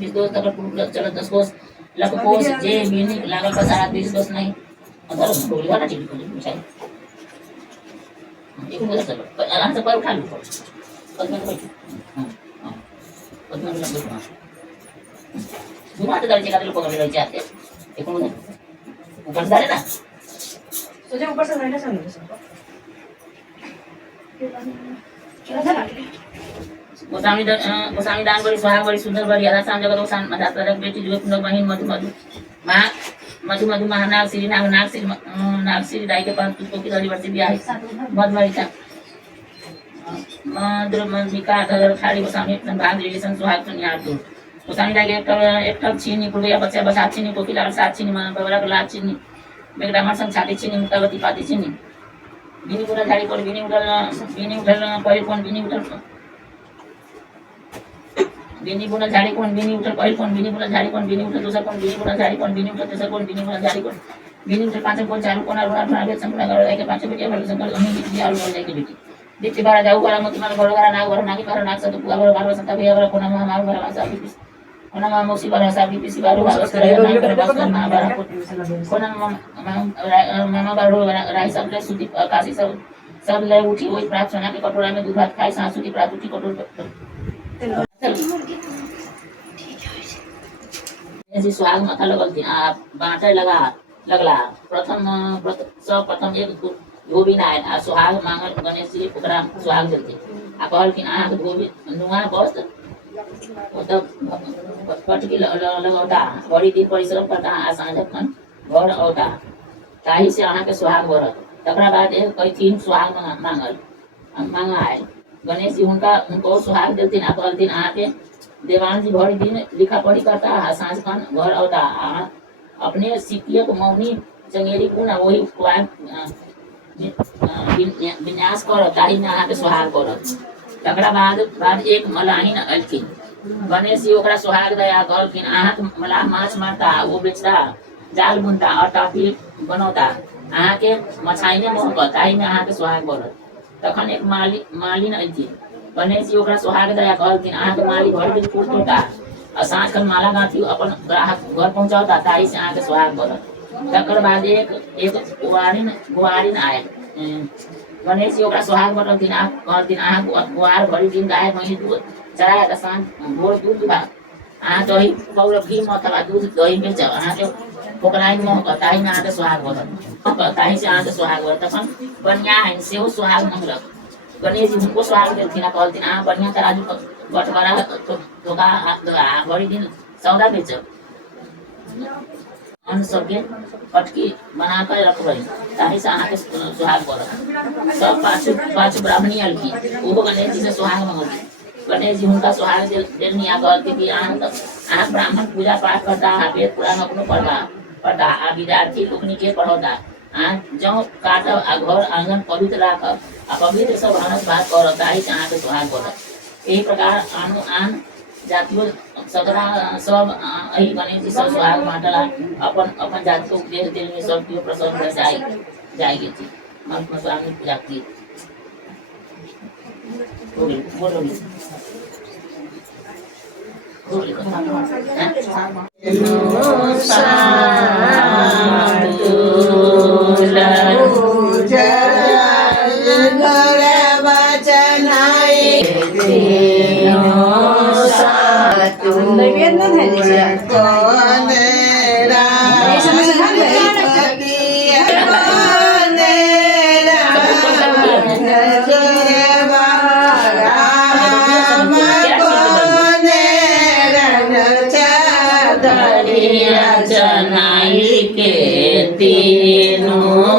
बीस दोस्त अगर पूरा चलो 10 कोस लग कोस जे बीनी लागल का सारा 20 कोस नहीं मतलब बोली वाला ठीक है मिसाल एक मुझे चलो आराम से पर उठा लो पद में बैठ हां पद में लग बैठ दूर आते दर्जे का लोग पकड़ ले जाते एक मुझे ऊपर से डाले ना तुझे ऊपर से रहना चाहिए सबको क्या था गोसामी दान बड़ी सुहाग बड़ी सुंदर बड़ी आधा शाम जगत गोसाम मदा तरक बेटी जो पुनः बहिन मधु मधु मां मधु मधु महानाग श्री नाग श्री दाई के पास पुष्पों की दरी वर्षी भी आई मधुमरिका मधुर मधुमिका धर खाड़ी गोसामी भाग रिलेशन सुहाग सुनिहार तो गोसामी दाई एक ठग छीनी पुरैया बच्चा बसा छीनी कोकिला साथ छीनी मन बबरा गला छीनी मेघडामर संग छाती छीनी मुक्तावती पाती छीनी बिनी पूरा झाड़ी पर बिनी उठल पहिल कौन बिनी उठल बिनी बुना झाड़ी कौन बिनी उठल पहिल कौन बिनी बुना झाड़ी कौन बिनी उठल दूसरा कौन बिनी बुना झाड़ी कौन बिनी उठल तीसरा कौन बिनी बुना झाड़ी कौन बिनी उठल पांचम कौन चालू कौन और उठा के संपला कर के पांच बेटी भर संकल अमी बिटी और बोल जाएगी बेटी बेटी बारा जाऊ बारा मत मार घर बारा नाग बारा नागी बारा नाग सब पुआ बारा बारा संता भैया बारा कोना मार बारा वासा बिपी कोना मां मौसी बारा सा बिपी सी बारा वास करे नाग बारा वास मां बारा कोना मामा बारा राई सब ले सुती काशी सब ले उठी वही प्रार्थना के कटोरा में दूध भात खाई सासू की प्रात उठी कटोरा ऐसी सुहाग माथा लगल थी आप बांटे लगला प्रथम एक धोबी ना आ सुहाग मांगल गणेश जी ओकरा सुहाग देते आ कहल कि आहा धोबी नुआ बस तब पटकी लगौता बड़ी दिन परिश्रम करता आ साँझ घर औता ताही से अहाँ के सुहाग भरत तकरा बाद एक कई तीन सुहाग मांगा है गणेश जी उनको सुहाग देती ना कहलतीन अहाँ के देवान जी भरी दिन लिखा पढ़ी करता है सांझ खन घर औता अपने सिपियक मौनी चंगेरी कुना वही विन्यास कर ताही में अहाँ के सुहाग करत तकरा बाद एक मलाहिन अलखिन गणेश जी ओकरा सुहाग दया कहलखिन अहाँ के मलाह माछ मारता वो बेचता जाल बुनता और टाफी बनौता अहाँ के मछाइने मोह ताही में अहाँ के सुहाग करत तखन एक मालिन अलखिन गणेश जी ओकरा सुहाग दया कहलथिन अहाँ के माली घर दिन फूल तोड़ता और साँझ खन माला गांथी अपन ग्राहक घर पहुंचाता ताही से अहाँ के सुहाग करत तकर बाद एक गुआरिन आयल गणेश जी ओकरा सुहाग करलथिन कहलथिन अहाँ गुआर भरि दिन गाय मही दूध चराया त साँझ भोर दूध दुहा अहाँ दही पौर घी अथवा दूध दही बेच अहाँ के पोकराइन मोह ताही में अहाँ के सुहाग करत ताही से अहाँ के सुहाग करत तखन बनिया है सेहो सुहाग मंगलक गणेश जी उनको सुहाग देथिन कहलथिन अहाँ बढ़िया तराजू बटवारा धोखा बड़ी दिन सौदा बेचब अन्न सबके पटकी बना कर रखबै ताही से अहाँ के सुहाग करत सब पाछू ब्राह्मणी अलखी ओहो गणेश जी से सुहाग मंगलखिन गणेश जी उनका सुहाग देलनी आ कहलथिन कि अहाँ ब्राह्मण पूजा पाठ करता वेद पुराण अपनो पढ़ता आ विद्यार्थी लोकनि के पढ़ौता जौ काटब आ घर आंगन पवित्र राखब आ पवित्र सब भानस भात करब ताही से अहाँ के सुहाग करत यही प्रकार आन जातियों सगरा सब अही गणेश जी सब सुहाग बांटला अपन जाति को उपदेश देने में सब क्यों प्रसन्न जाएगी थी महात्मा स्वामी पूजा की बोलो जनाई के तीनों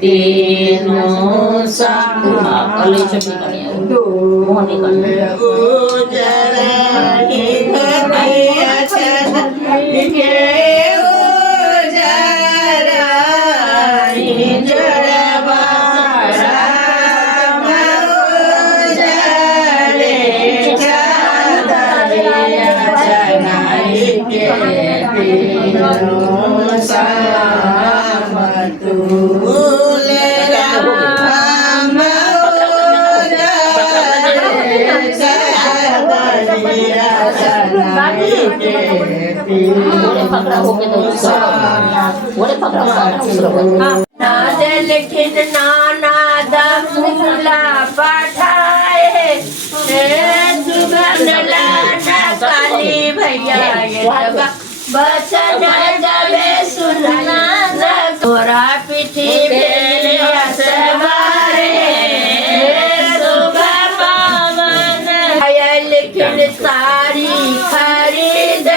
तीनों साली छोटी कन्या मोहनी कन्या घोड़े पकड़ा होके तो घोड़े पकड़ा नादल खिन नाना दमूला पठाए सुगंध लाना काली भैया बचन जबे सुनना तोरा पिठी बेले सवारे सुबह पावन आयल खिन सारी खरीद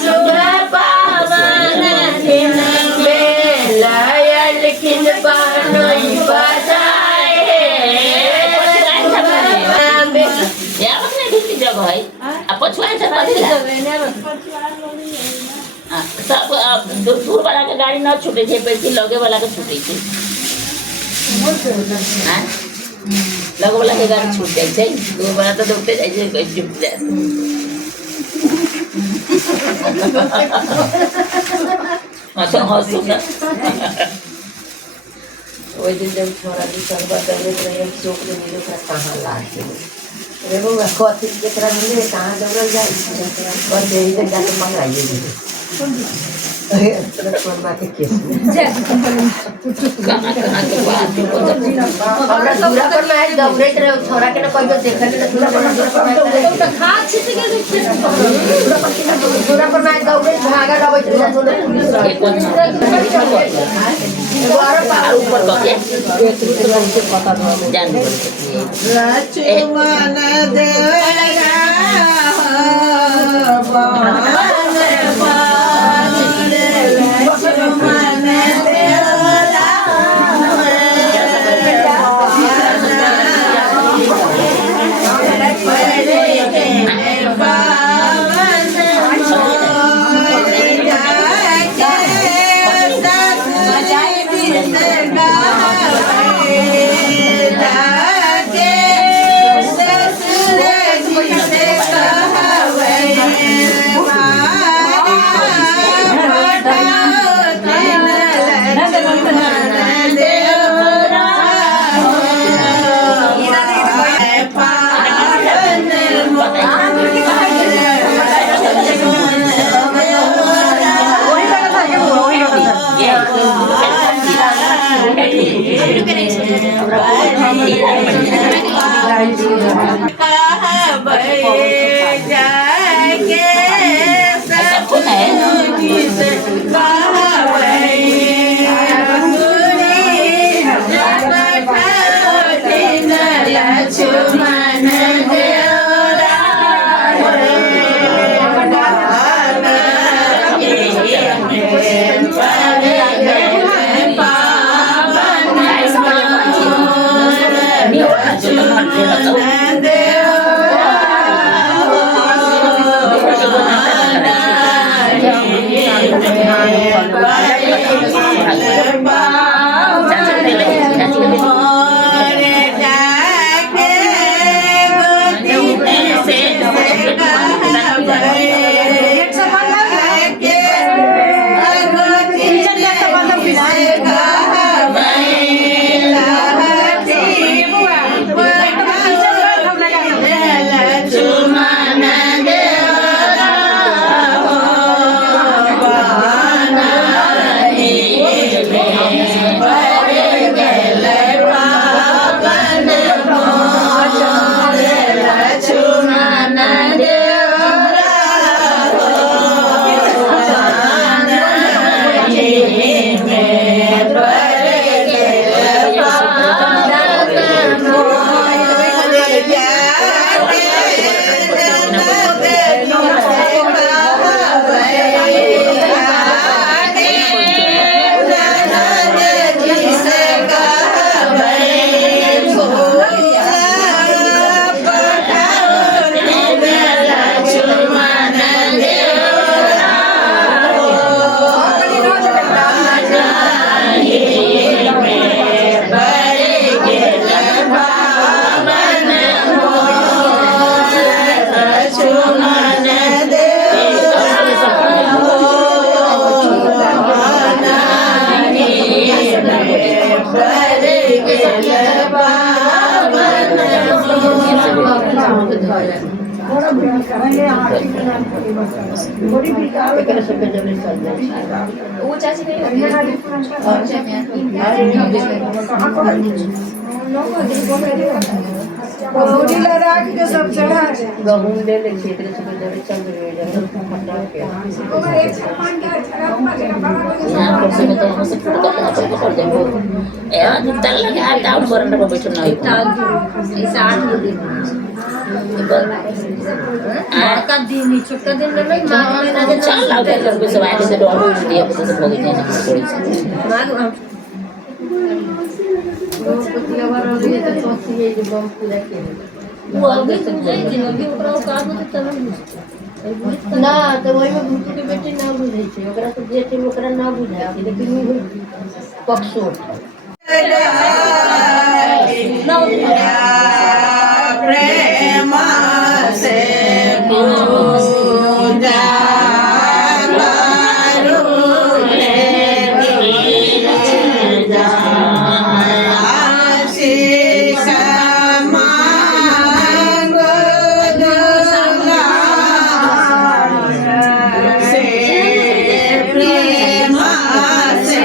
सुबह पावन दिन बेलायल खिन बनई बजाए जगह है पछुआ से सब दूर वाला के गाड़ी न छूटे थे बेसी लगे वाला के छूटे थे लगे वाला के गाड़ी छूट जाए छै दूर वाला तो दौड़ते जाए छै छूट जाए तो हंसू ना ओइ दिन जब छोरा जी करबा करले रहे चौक में मिले था कहां लाके एगो कथी एकरा मिले कहां दौड़ल जाए और देई के जाके मंगाइए दे अरे ट्रांसफार्मर के केस कहां के बात हमरा दूरा पर मैं दौड़े रहे छोरा के न कहियो देखले न दूरा पर हाथ छिट के दूरा पर मैं दौड़े भागा लबैत रहे दोनों पुलिस के कौन ऊपर के पता जान लक्ष्मण देवरा लक्ष्मण देवरा बड़ा बुरा करे आरती के नाम पर बड़ी बिकार एकरा सब के जल्दी चल जाए वो चाची नहीं कहाँ को कौड़ी लगा के सब चढ़ा दे गहूं ले ले एकरा सब के जल्दी चल जाए फटा के यहाँ पर से तो हम सब फोटो करना पड़ जाएगा यार तल लगे हाथ डाउन करने पर बैठो ना ऐसा 8 दिन का दिन छोटा दिन में नहीं मांग चल लाओ के सब आए से डॉल दिया तो सब हो गई थी थोड़ी सी मांग पतिया बार ये तो सोची है जो बम पूरा के वो अभी नहीं दिन अभी ओकरा का होते तब ना तो वही में भूत के बेटी ना बुझे छे ओकरा तो जे छे ओकरा ना बुझाय लेकिन वो पक्षो प्रेम से पूजा करू रे आशीष मांगो दुर्गा से प्रेम से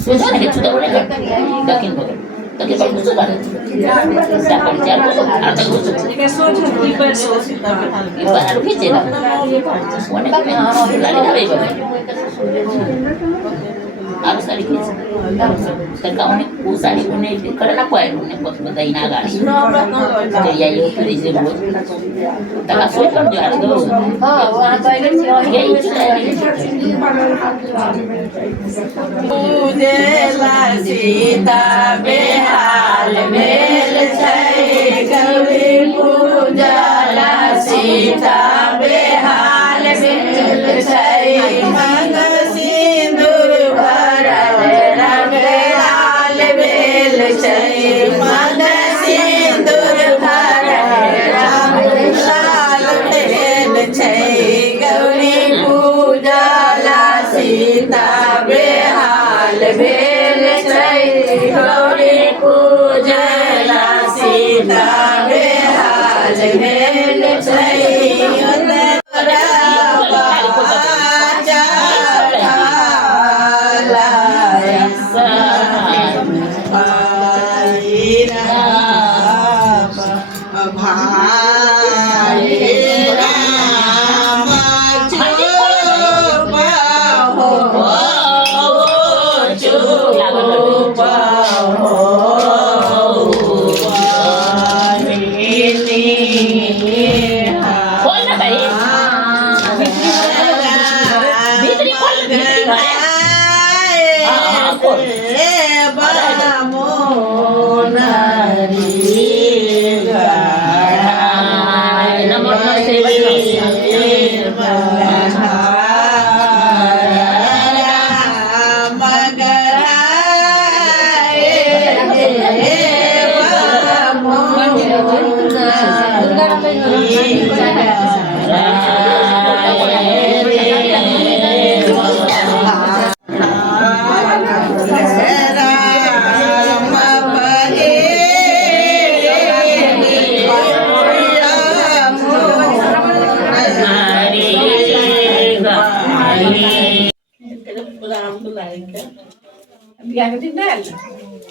Sudah ada sudah boleh kan? Yakin betul. Tapi kalau musuh kan, dapat jalan atau musuh. Ibarat lu kecil lah. Wanita kan, lari kau ibu. Harus lari kecil. Terkau ni usah di punya kerana apa yang punya buat betul ini agak. Jadi ya itu di sini buat. Tak sulit kan jual tu. Ya itu tadi. पूजेला सीता बेहाल mail छै गौरी पूजला सीता बेहाल mail छै मंग सिंदूर भरल रंग लाल mail छै मंग सिंदूर भरल रंग लाल मेल छै गौरी पूजला सीता बेहाल भेल छै गौरी पूजला सीता बेहाल भेल छै Bye.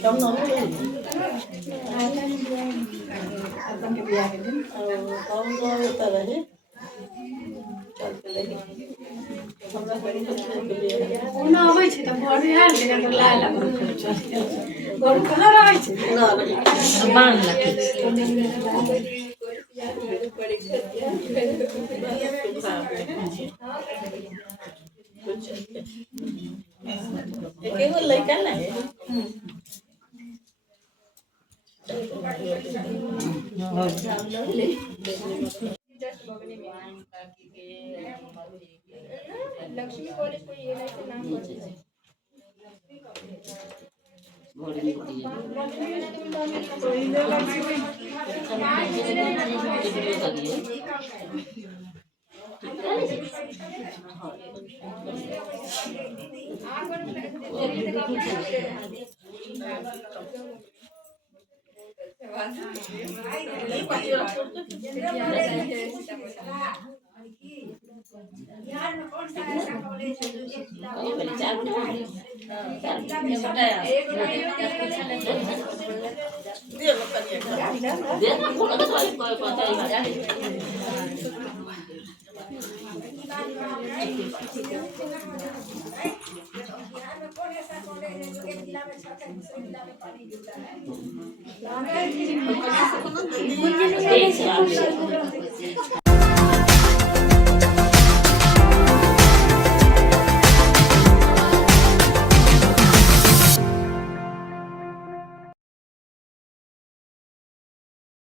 trong nó luôn अपन के बियाह के दिन không rồi tờ đấy चल के लेके हमरा बड़ी कुछ के लिए ना होय छै त बड़ी हाल के अंदर लायला गोर कहाँ रहै छै ना बांध लगे cái con lấy cái này Lakshmi college को ये नहीं नाम बड़ी होती है में